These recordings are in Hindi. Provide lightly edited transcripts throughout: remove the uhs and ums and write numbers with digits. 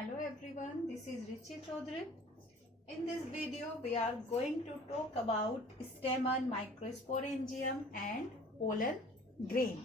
Hello everyone, this is Richi Chaudhary. In this video, we are going to talk about stamen, microsporangium and pollen grain.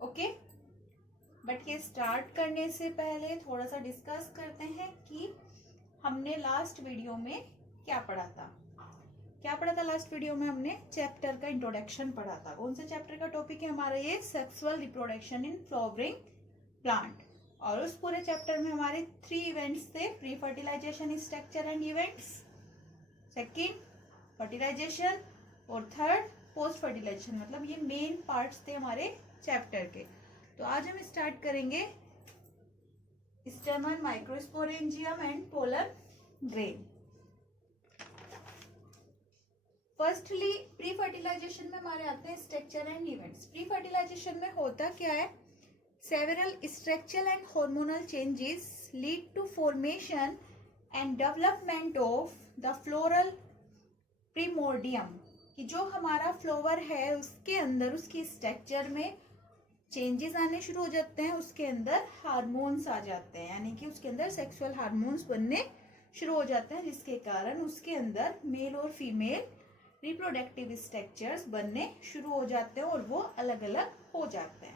Okay? But ये स्टार्ट करने से पहले थोड़ा सा डिस्कस करते हैं कि हमने लास्ट वीडियो में क्या पढ़ा था। लास्ट वीडियो में हमने चैप्टर का इंट्रोडक्शन पढ़ा था। कौन से चैप्टर का टॉपिक है हमारा? ये sexual reproduction in flowering plant. और उस पूरे चैप्टर में हमारे 3 इवेंट्स थे: pre fertilisation, structure and events, second fertilisation और थर्ड पोस्ट फर्टिलाइजेशन। मतलब ये मेन पार्ट्स थे हमारे चैप्टर के। तो आज हम स्टार्ट करेंगे stamen, microsporangium and pollen grain. Firstly pre fertilisation में हमारे आते हैं structure and events. Pre fertilisation में होता क्या है? Several structural and hormonal changes lead to formation and development of the floral primordium। कि जो हमारा फ्लावर है उसके अंदर उसकी स्ट्रक्चर में चेंजेस आने शुरू हो जाते हैं, उसके अंदर हार्मोन्स आ जाते हैं, यानी कि उसके अंदर सेक्सुअल हार्मोन्स बनने शुरू हो जाते हैं, जिसके कारण उसके अंदर मेल और फीमेल रिप्रोडक्टिव स्ट्रक्चर्स बनने शुरू हो जाते हैं और वो अलग अलग हो जाते हैं।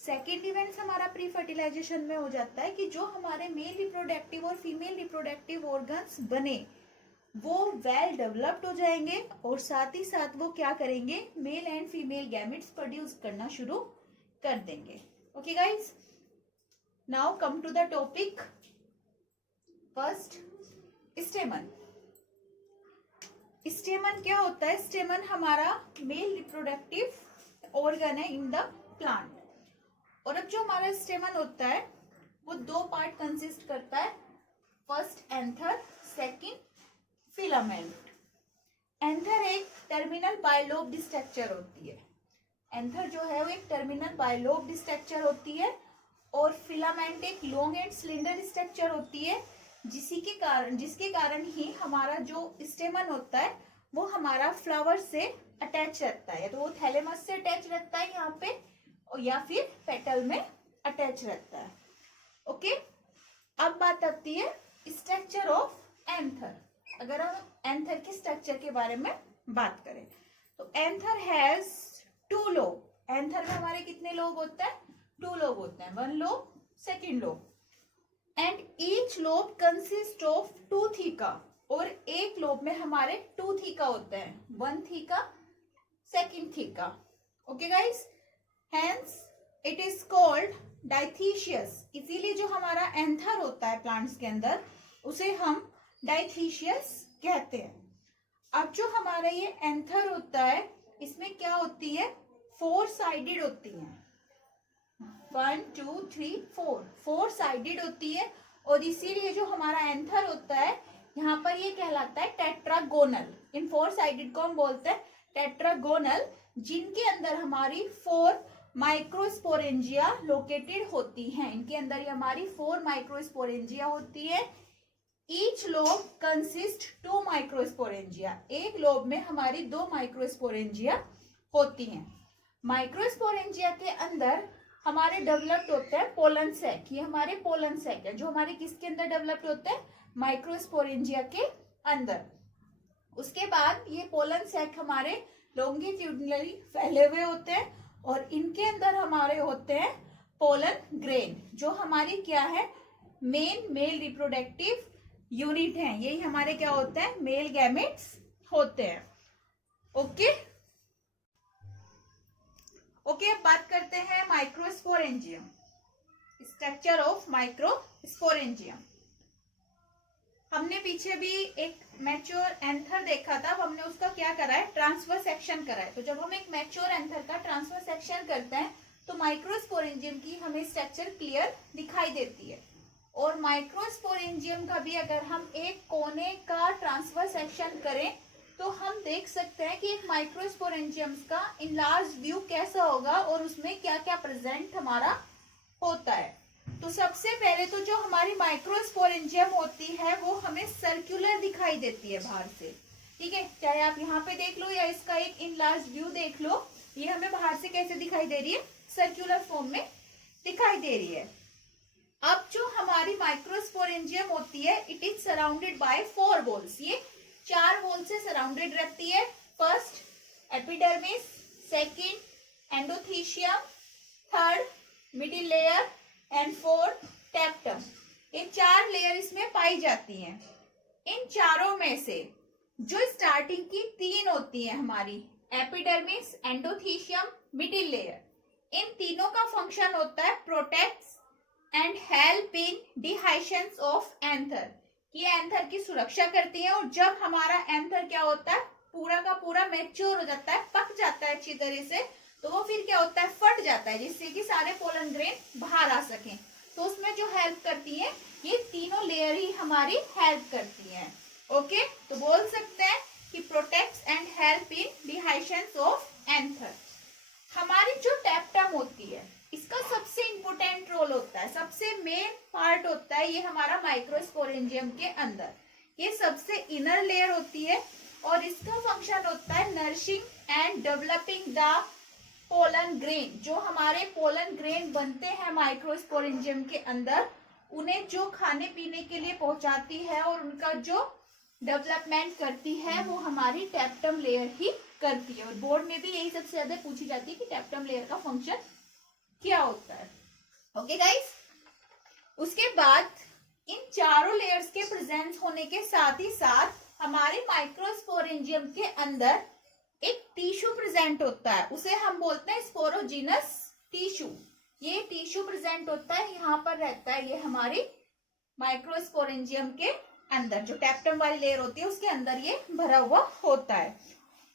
सेकेंड इवेंट्स हमारा प्री फर्टिलाइजेशन में हो जाता है कि जो हमारे मेल रिप्रोडक्टिव और फीमेल रिप्रोडक्टिव ऑर्गन्स बने वो वेल डेवलप्ड हो जाएंगे और साथ ही साथ वो क्या करेंगे? Male and female gametes produce करना शुरू कर देंगे। Okay guys, now come to the topic. First, stamen. Stamen क्या होता है? स्टेमन हमारा मेल रिप्रोडक्टिव ऑर्गन है इन द प्लांट। और अब जो हमारा स्टेमन होता है वो 2 पार्ट कंसिस्ट करता है। First anther, second filament. Anther एक टर्मिनल बाइलोब्ड स्ट्रक्चर होती है। एंथर जो है वो एक टर्मिनल बाइलोब्ड स्ट्रक्चर होती है और फिलामेंट एक लॉन्ग एंड सिलेंडर स्ट्रक्चर होती है, जिसके कारण ही हमारा जो स्टेमन होता है वो हमारा फ्लावर से अटैच रहता है। तो वो थैलेमस से अटैच रहता है यहाँ पे या फिर पेटल में अटैच रहता है। ओके, अब बात आती है स्ट्रक्चर ऑफ एंथर। अगर हम एंथर की स्ट्रक्चर के बारे में बात करें तो एंथर हैज 2 लोब। एंथर में हमारे कितने लोब होते हैं? 2 लोब होते हैं, 1 lobe, second lobe. And each lobe consist of 2 theca. और एक लोब में हमारे 2 थीका होते हैं, 1 theca, second theca. Okay guys, Hence it is called diethecious। इसीलिए जो हमारा एंथर होता है प्लांट्स के अंदर उसे हम डाइथीशियस कहते हैं। अब जो हमारा ये एंथर होता है इसमें क्या होती है? 4 साइडेड होती है। 1 2 3 4 साइडेड होती है और इसीलिए जो हमारा एंथर होता है यहाँ पर ये कहलाता है टेट्रागोनल। इन 4 साइडेड को हम बोलते हैं टेट्रागोनल, जिनके अंदर हमारी 4 माइक्रोस्पोरेंजिया लोकेटेड होती हैं। इनके अंदर ये हमारी 4 माइक्रोस्पोरेंजिया होती है। Each lobe consist 2 microsporangia. एक लोब में हमारी 2 माइक्रोस्पोरेंजिया होती हैं। माइक्रोस्पोरेंजिया के अंदर हमारे डेवलप्ड होते हैं पोलन सैक। ये हमारे पोलन सैक है जो हमारे किसके अंदर डेवलप्ड होते हैं? माइक्रोस्पोरेंजिया के अंदर। उसके बाद ये पोलन सैक हमारे लॉन्गिट्यूडनली फैले हुए होते हैं और इनके अंदर हमारे होते हैं पोलन ग्रेन, जो हमारी क्या है? मेन मेल रिप्रोडक्टिव यूनिट है। यही हमारे क्या होते हैं? मेल गैमेट्स होते हैं। ओके, अब बात करते हैं माइक्रोस्पोरेंजियम, स्ट्रक्चर ऑफ माइक्रोस्पोरेंजियम। हमने पीछे भी एक मैच्योर एंथर देखा था, अब हमने उसका क्या करा है? ट्रांसफर सेक्शन करा है। तो जब हम एक मैच्योर एंथर का ट्रांसफर सेक्शन करते हैं तो माइक्रोस्पोरेंजियम की हमें स्ट्रक्चर क्लियर दिखाई देती है। और माइक्रोस्पोरेंजियम का भी अगर हम एक कोने का ट्रांसफर सेक्शन करें तो हम देख सकते हैं कि एक माइक्रोस्पोरेंजियम का इनलार्ज व्यू कैसा होगा और उसमें क्या क्या प्रेजेंट हमारा होता है। तो सबसे पहले तो जो हमारी माइक्रोस्पोरेंजियम होती है वो हमें सर्कुलर दिखाई देती है बाहर से। ठीक है, चाहे आप यहाँ पे देख लो या इसका एक इनलार्ज व्यू देख लो, ये हमें बाहर से कैसे दिखाई दे रही है? सर्कुलर फॉर्म में दिखाई दे रही है। अब जो हमारी माइक्रोस्पोरेंजियम माइक्रोस्पोरेंजियम होती है, it is surrounded by 4 walls. ये 4 वॉल से सराउंडेड रहती है। First epidermis, second endothecium, third middle layer and fourth टेप्टम। ये 4 लेयर इसमें पाई जाती हैं। इन चारों में से जो स्टार्टिंग की 3 होती है हमारी, एपिडर्मिस, एंडोथीशियम, मिडिल लेयर, इन तीनों का फंक्शन होता है protects and help in dehiscence of anther. ये एंथर की सुरक्षा करती है। और जब हमारा एंथर क्या होता है, पूरा का पूरा मैच्योर हो जाता है, पक जाता है अच्छी तरह से, तो वो फिर क्या होता है, फट जाता है, जिससे कि सारे पोलन ग्रेन बाहर आ सकें। तो उसमें जो हेल्प करती है, ये तीनों लेयर ही हमारी हेल्प करती हैं। ओके, तो बोल सकते हैं कि protects and help in dehiscence of anther. हमारी जो टेप्टम होती है, इसका सबसे इंपॉर्टेंट रोल होता है, सबसे मेन पार्ट होता है ये हमारा माइक्रोस्पोरेंजियम के अंदर। ये सबसे इनर लेयर होती है और इसका फंक्शन होता है nourishing and developing the pollen grain. जो हमारे पोलन ग्रेन बनते हैं माइक्रोस्पोरेंजियम के अंदर, उन्हें जो खाने पीने के लिए पहुंचाती है और उनका जो डेवलपमेंट करती है, वो हमारी टेप्टम लेयर ही करती है। और बोर्ड में भी यही सबसे ज्यादा पूछी जाती है कि टेप्टम लेयर का फंक्शन क्या होता है। ओके गाइस, उसके बाद इन चारों लेयर्स के प्रेजेंस होने के साथ ही साथ हमारे माइक्रोस्पोरेंजियम के अंदर एक टिश्यू प्रेजेंट होता है, उसे हम बोलते हैं स्पोरोजिनस टिश्यू। ये टिश्यू प्रेजेंट होता है, यहाँ पर रहता है ये हमारी माइक्रोस्पोरेंजियम के अंदर। जो टेप्टम वाली लेयर होती है उसके अंदर ये भरा हुआ होता है।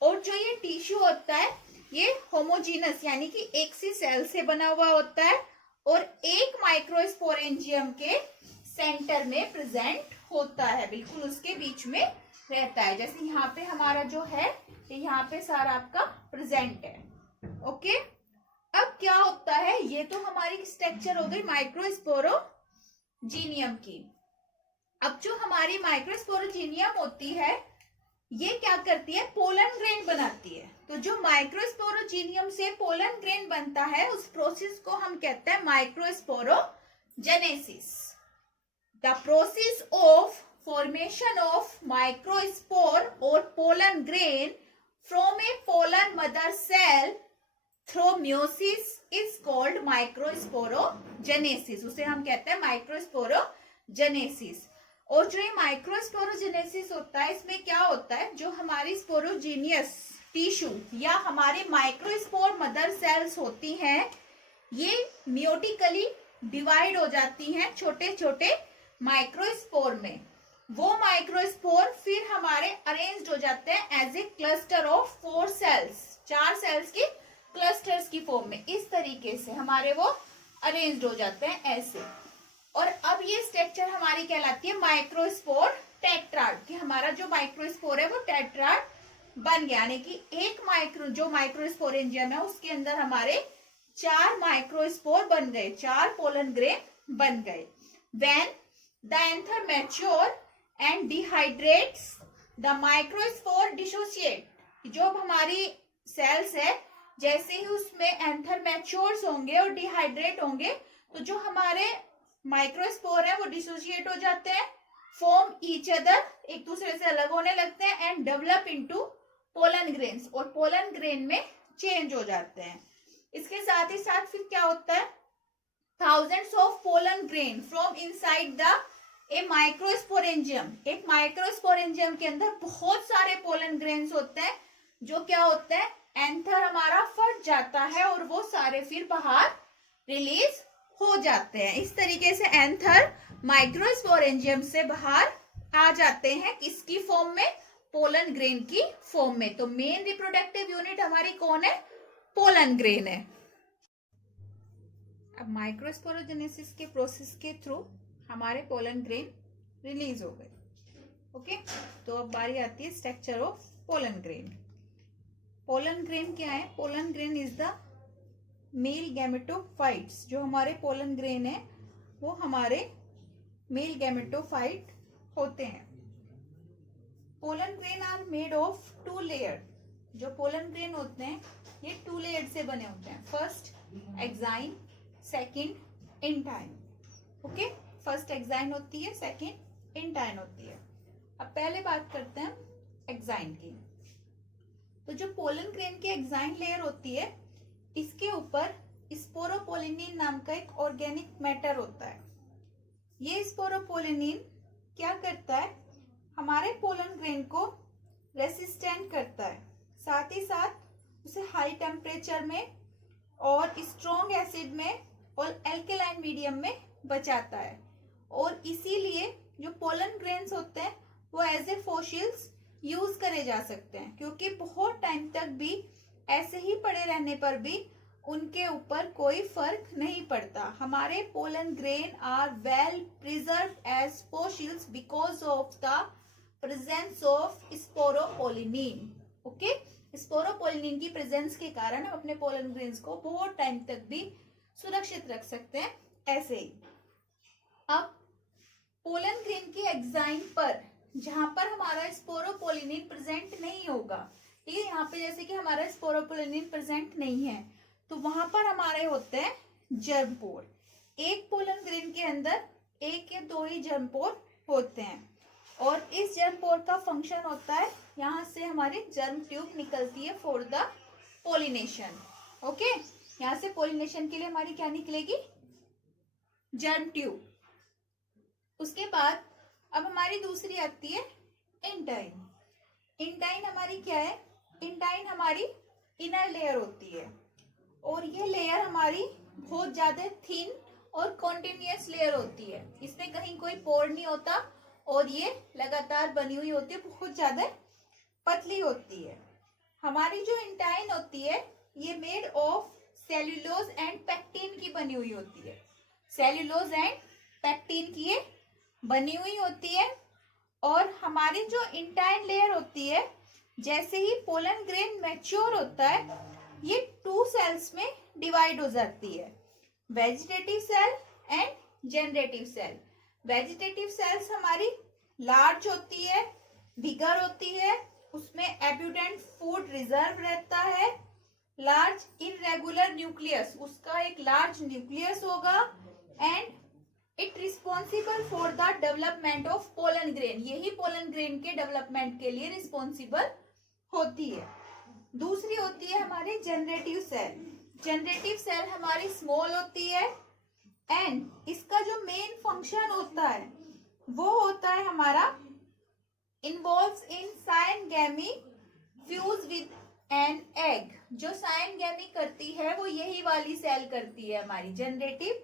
और जो ये टिश्यू होता है, ये होमोजीनस यानी कि एक सी सेल से बना हुआ होता है और एक माइक्रोस्पोरेंजियम के सेंटर में प्रेजेंट होता है, बिल्कुल उसके बीच में रहता है। जैसे यहाँ पे हमारा जो है, यहाँ पे सारा आपका प्रेजेंट है। ओके, अब क्या होता है, ये तो हमारी स्ट्रक्चर हो गई माइक्रोस्पोरोजीनियम की। अब जो हमारी माइक्रोस्पोरोजीनियम होती है, ये क्या करती है, पोलन ग्रेन बनाती है। तो जो माइक्रोस्पोरोजीनियम से पोलन ग्रेन बनता है, उस प्रोसेस को हम कहते हैं microsporogenesis. The process of formation of microspore or pollen grain from a pollen mother cell through meiosis is called microsporogenesis। उसे हम कहते हैं माइक्रोस्पोरोजेनेसिस। और जो ये माइक्रोस्पोरोजेनेसिस होता है, इसमें क्या होता है, जो हमारी स्पोरोजीनियस टिश्यू या हमारे माइक्रोस्पोर मदर सेल्स होती हैं, ये मियोटिकली डिवाइड हो जाती हैं छोटे छोटे माइक्रोस्पोर में। वो माइक्रोस्पोर फिर हमारे अरेंज्ड हो जाते हैं as a cluster of 4 cells, 4 cells की क्लस्टर्स की फॉर्म में। इस तरीके से हमारे वो अरेंज्ड हो जाते हैं ऐसे। और अब ये स्ट्रक्चर हमारी कहलाती है माइक्रोस्पोर टेट्राड, कि हमारा जो माइक्रोस्पोर है वो टेट्राड बन गया, यानी कि एक जो माइक्रोस्पोरेंजियम है उसके अंदर हमारे 4 माइक्रोस्पोर बन गए, 4 पोलन ग्रेन बन गए। When the anther mature and dehydrates the microspore dissociate। जो हमारी सेल्स है, जैसे ही उसमें एंथर मैच्योर्स होंगे और डिहाइड्रेट होंगे, तो जो हमारे माइक्रोस्पोर है वो डिसोसिएट हो जाते हैं, फॉर्म ईच अदर, एक दूसरे से अलग होने लगते हैं, and develop into pollen grains, और पोलन ग्रेन में चेंज हो जाते हैं। इसके साथ ही साथ फिर क्या होता है, thousands of pollen grain from inside the A microsporangium. एक माइक्रोस्पोरेंजियम के अंदर बहुत सारे पोलन ग्रेन्स होते हैं, जो क्या होते हैं, एंथर हमारा फट जाता है और वो सारे फिर बाहर रिलीज हो जाते हैं। इस तरीके से एंथर माइक्रोस्पोरेंजियम से बाहर आ जाते हैं, किसकी फॉर्म में, पोलन ग्रेन की फॉर्म में। तो मेन रिप्रोडक्टिव यूनिट हमारी कौन है, पोलन ग्रेन है। अब माइक्रोस्पोरोजेनेसिस के प्रोसेस के थ्रू हमारे पोलन ग्रेन रिलीज हो गए। ओके, तो अब बारी आती है structure of pollen grain. Pollen grain क्या है, pollen grain is the male gametophytes. जो हमारे पोलन ग्रेन है वो हमारे मेल गैमेटोफाइट होते हैं। Pollen grain are made of 2 layer. जो पोलन ग्रेन होते हैं ये 2 लेयर से बने होते हैं, first exine, second intine. Okay, first exine होती है, सेकंड इंटाइन होती है। अब पहले बात करते हैं एक्साइन की। तो जो पोलन ग्रेन की एक्साइन लेयर होती है, इसके ऊपर स्पोरोपोलिनिन नाम का एक ऑर्गेनिक मैटर होता है। ये स्पोरोपोलिनिन क्या करता है, हमारे पोलन ग्रेन को रेसिस्टेंट करता है, साथ ही साथ उसे हाई टेम्परेचर में और स्ट्रॉन्ग एसिड में और एल्केलाइन मीडियम में बचाता है। और इसीलिए जो पोलन ग्रेन्स होते हैं वो एज ए फॉसिल्स यूज करे जा सकते हैं, क्योंकि बहुत टाइम तक भी ऐसे ही पड़े रहने पर भी उनके ऊपर कोई फर्क नहीं पड़ता। हमारे pollen grain are well preserved as fossils because of the presence of sporopollenin. Okay, sporopollenin की प्रेजेंस के कारण हम अपने पोलन ग्रेन्स को बहुत टाइम तक भी सुरक्षित रख सकते हैं। ऐसे ही अब पोलन ग्रेन की एक्साइन पर जहां पर हमारा स्पोरोपोलिनिन प्रेजेंट नहीं होगा, ठीक है, यहाँ पे जैसे कि हमारा स्पोरोपोलिनिन प्रेजेंट नहीं है, तो वहां पर हमारे होते हैं जर्म पोर। एक पोलन ग्रेन के अंदर एक या दो ही जर्म पोर होते हैं, और इस जर्म पोर का फंक्शन होता है, यहाँ से हमारी जर्म ट्यूब निकलती है फॉर द पोलिनेशन। ओके, यहाँ से पोलिनेशन के लिए हमारी क्या निकलेगी, जर्म ट्यूब। उसके बाद अब हमारी दूसरी आती है इंटाइन। इंटाइन हमारी क्या है, इंटाइन हमारी इनर लेयर होती है, और ये लेयर हमारी बहुत ज्यादा थिन और कॉन्टिन्यूअस लेयर होती है। इसमें कहीं कोई पोर नहीं होता और ये लगातार बनी हुई होती है, बहुत ज्यादा पतली होती है। हमारी जो इंटाइन होती है ये made of cellulose and pectin की बनी हुई होती है। सेल्यूलोज एंड पेक्टिन की ये बनी हुई होती है। और हमारी जो इंटाइन लेयर होती है, जैसे ही पोलन ग्रेन मैच्योर होता है, ये 2 सेल्स में डिवाइड हो जाती है, vegetative cell and generative cell. Vegetative cells हमारी लार्ज होती है, बिगर होती है, उसमें एब्यूडेंट फूड रिजर्व रहता है, लार्ज इनरेगुलर न्यूक्लियस, उसका एक लार्ज न्यूक्लियस होगा, and it responsible for the development of pollen grain. यही पोलन ग्रेन के डेवलपमेंट के लिए रिस्पॉन्सिबल होती है। दूसरी होती है हमारी जनरेटिव सेल। जनरेटिव सेल हमारी स्मॉल होती है, एंड इसका जो मेन फंक्शन होता है वो होता है हमारा involves in syngamy fuse with an egg. जो साइनगैमी करती है वो यही वाली सेल करती है, हमारी जनरेटिव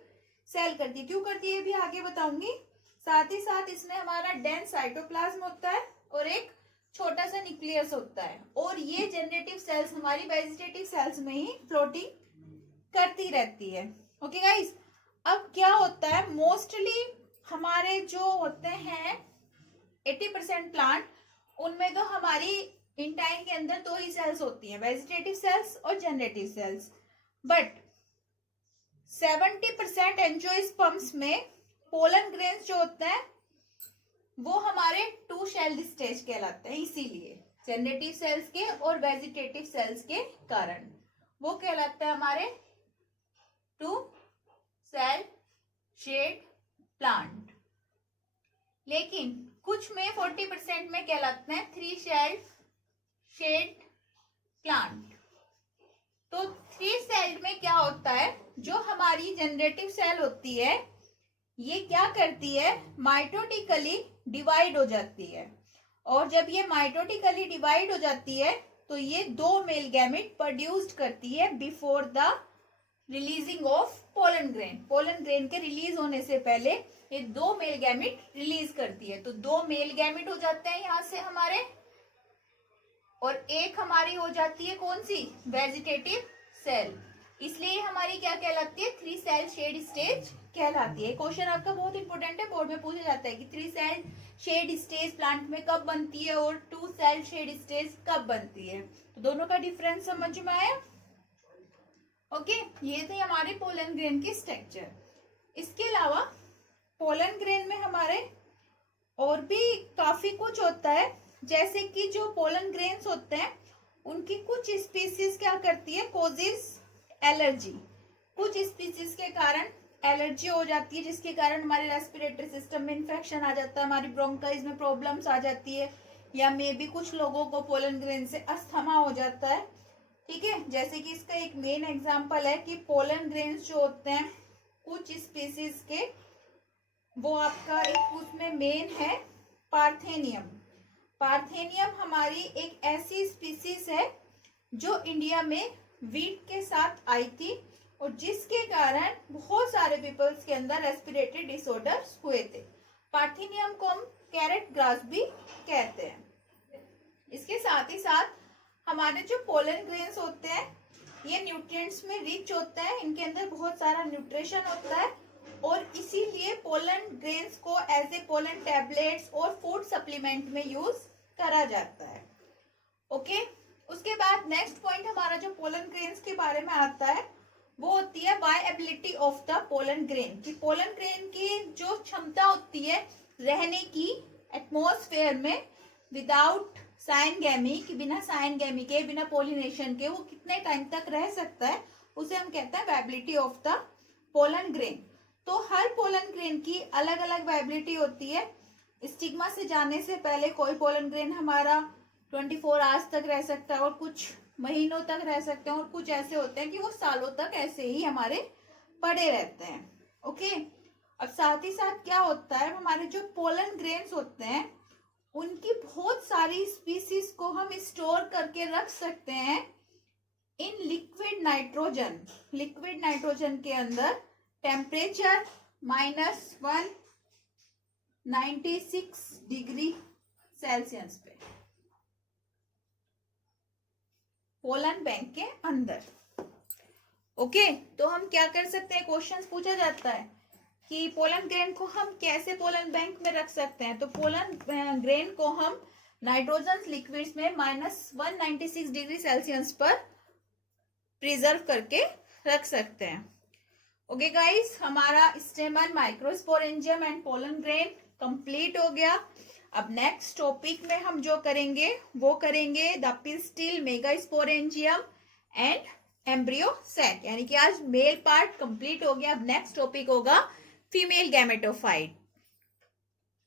सेल करती है। क्यों करती है भी आगे बताऊंगी। साथ ही साथ इसमें हमारा डेंस साइटोप्लाज्म होता है और एक छोटा सा न्यूक्लियस होता है, और ये जनरेटिव सेल्स हमारी वेजिटेटिव सेल्स में ही फ्लोटिंग करती रहती है। ओके गाइस, अब क्या होता है, मोस्टली हमारे जो होते हैं 80% प्लांट, उनमें तो हमारी इंटाइन के अंदर 2 ही सेल्स होती हैं, वेजिटेटिव सेल्स और जनरेटिव सेल्स। बट 70% एंजियोस्पर्म्स में पोलन ग्रेन्स जो होते हैं वो हमारे 2 शेल्ड स्टेज कहलाते हैं। इसीलिए जनरेटिव सेल्स के और वेजिटेटिव सेल्स के कारण वो कहलाता है हमारे 2 सेल शेड प्लांट। लेकिन कुछ में 40% में कहलाते हैं 3 शेल्ड शेड प्लांट। तो 3 सेल्ड में क्या होता है, जो हमारी जनरेटिव सेल होती है ये क्या करती है, माइटोटिकली डिवाइड हो जाती है, और जब ये माइटोटिकली डिवाइड हो जाती है तो ये 2 मेल गैमेट प्रोड्यूस्ड करती है before the releasing of pollen grain. Pollen grain के रिलीज होने से पहले ये 2 मेल गैमेट रिलीज करती है। तो 2 मेल गैमेट हो जाते हैं यहाँ से हमारे, और एक हमारी हो जाती है कौन सी, वेजिटेटिव सेल। इसलिए हमारी क्या कहलाती है, 3 सेल शेड स्टेज कहलाती है। क्वेश्चन आपका बहुत इंपॉर्टेंट है, बोर्ड में पूछा जाता है कि 3 सेल शेड स्टेज प्लांट में कब बनती है और 2 सेल शेड स्टेज कब बनती है। तो दोनों का डिफरेंस समझ में आया। ओके, ये थे हमारे पोलन ग्रेन की स्ट्रक्चर। इसके अलावा पोलन ग्रेन में हमारे और भी काफी कुछ होता है, जैसे कि जो पोलन ग्रेन्स होते हैं उनकी कुछ स्पीसीज क्या करती है, कोजेस एलर्जी। कुछ स्पीसीज के कारण एलर्जी हो जाती है जिसके कारण हमारे रेस्पिरेटरी सिस्टम में इन्फेक्शन आ जाता है, हमारी ब्रोंकाइज में प्रॉब्लम्स आ जाती है, या मे बी कुछ लोगों को पोलन ग्रेन से अस्थमा हो जाता है। ठीक है, जैसे कि इसका एक मेन एग्जांपल है कि पोलन ग्रेन्स जो होते हैं कुछ स्पीसीज के, वो आपका एक उसमें मेन है पार्थेनियम। पार्थेनियम हमारी एक ऐसी स्पीसीज है जो इंडिया में वीट के साथ आई थी और जिसके कारण बहुत सारे पीपल्स के अंदर रेस्पिरेटरी डिसऑर्डर्स हुए थे। पार्थेनियम को हम कैरेट ग्रास भी कहते हैं। इसके साथ ही साथ हमारे जो पोलन ग्रेन्स होते हैं ये न्यूट्रिएंट्स में रिच होते हैं, इनके अंदर बहुत सारा न्यूट्रिशन होता है और इसीलिए पोलन ग्रेन्स को एज ए पोलन टैबलेट्स और फूड सप्लीमेंट में यूज करा जाता है। ओके, उसके बाद नेक्स्ट पॉइंट हमारा जो पोलन ग्रेन्स के बारे में आता है वो होती है viability of the pollen grain. कि पोलन ग्रेन की जो क्षमता होती है रहने की एटमॉस्फेयर में विदाउट साइनगेमी, कि बिना साइनगेमी के, बिना पोलिनेशन के वो कितने टाइम तक रह सकता है, उसे हम कहते हैं viability of the pollen grain. तो हर पोलन ग्रेन की अलग अलग वायबिलिटी होती है। स्टिग्मा से जाने से पहले कोई पोलन ग्रेन हमारा 24 आवर्स तक रह सकता है और कुछ महीनों तक रह सकते हैं और कुछ ऐसे होते हैं कि वो सालों तक ऐसे ही हमारे पड़े रहते हैं। ओके, अब साथ ही साथ क्या होता है, हमारे जो पोलन ग्रेन्स होते हैं उनकी बहुत सारी स्पीसीज को हम स्टोर करके रख सकते हैं in liquid nitrogen. Liquid nitrogen के अंदर टेम्परेचर -196 डिग्री सेल्सियस पे पोलन बैंक के अंदर। ओके, तो हम क्या कर सकते हैं, क्वेश्चंस पूछा जाता है कि पोलन ग्रेन को हम कैसे पोलन बैंक में रख सकते हैं। तो पोलन ग्रेन को हम नाइट्रोजन लिक्विड्स में -196 डिग्री सेल्सियस पर प्रिजर्व करके रख सकते हैं। ओके गाइस, हमारा स्टेमन, microsporangium and pollen grain complete हो गया। अब नेक्स्ट टॉपिक में हम जो करेंगे वो करेंगे the pistil, megasporangium and embryo sac, यानी कि आज मेल पार्ट कंप्लीट हो गया। अब नेक्स्ट टॉपिक होगा फीमेल गैमेटोफाइट।